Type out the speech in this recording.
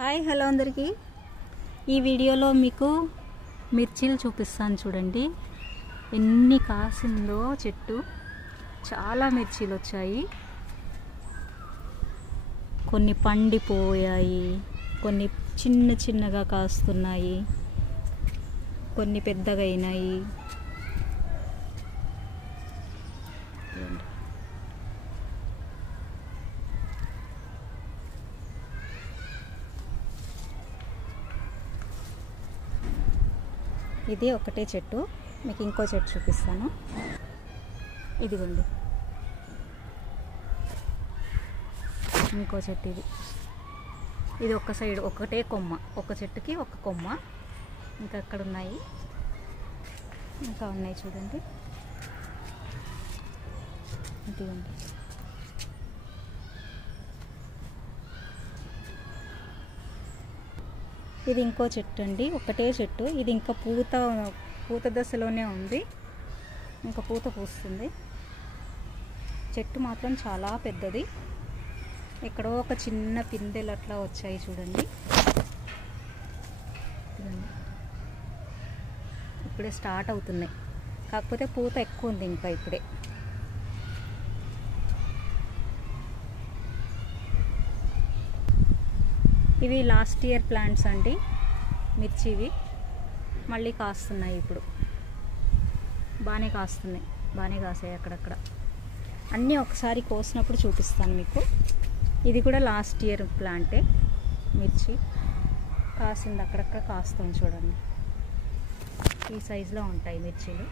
Hi hello అందరికీ ఈ వీడియోలో మీకు మిర్చీలు చూపిస్తాను చూడండి. ఎన్ని కాసిందో చెట్టు, చాలా మిర్చీలు వచ్చాయి. కొన్ని పండిపోయాయి, కొన్ని చిన్న చిన్నగా కాస్తున్నాయి, కొన్ని పెద్దగా అయినాయి. ఇది ఒకటే చెట్టు, మీకు ఇంకో చెట్టు చూపిస్తాను. ఇదిగోండి ఇంకో చెట్టు. ఇది ఒక సైడ్ ఒకటే కొమ్మ, ఒక చెట్టుకి ఒక కొమ్మ. ఇంకా అక్కడ ఉన్నాయి, ఇంకా ఉన్నాయి చూడండి. ఇదిగోండి ఇది ఇంకో చెట్టు అండి, ఒకటే చెట్టు. ఇది ఇంకా పూత దశలోనే ఉంది, ఇంకా పూత పూస్తుంది. చెట్టు మాత్రం చాలా పెద్దది. ఎక్కడో ఒక చిన్న పిందెలు అట్లా వచ్చాయి చూడండి. ఇప్పుడే స్టార్ట్ అవుతున్నాయి, కాకపోతే పూత ఎక్కువ ఉంది ఇంకా ఇప్పుడే. ఇవి లాస్ట్ ఇయర్ ప్లాంట్స్ అండి, మిర్చివి. మళ్ళీ కాస్తున్నాయి ఇప్పుడు, బాగానే కాస్తున్నాయి, బాగానే కాసాయి అక్కడక్కడ. అన్నీ ఒకసారి కోసినప్పుడు చూపిస్తాను మీకు. ఇది కూడా లాస్ట్ ఇయర్ ప్లాంటే, మిర్చి కాసింది, అక్కడక్కడ కాస్తుంది చూడండి. ఈ సైజులో ఉంటాయి మిర్చీలు.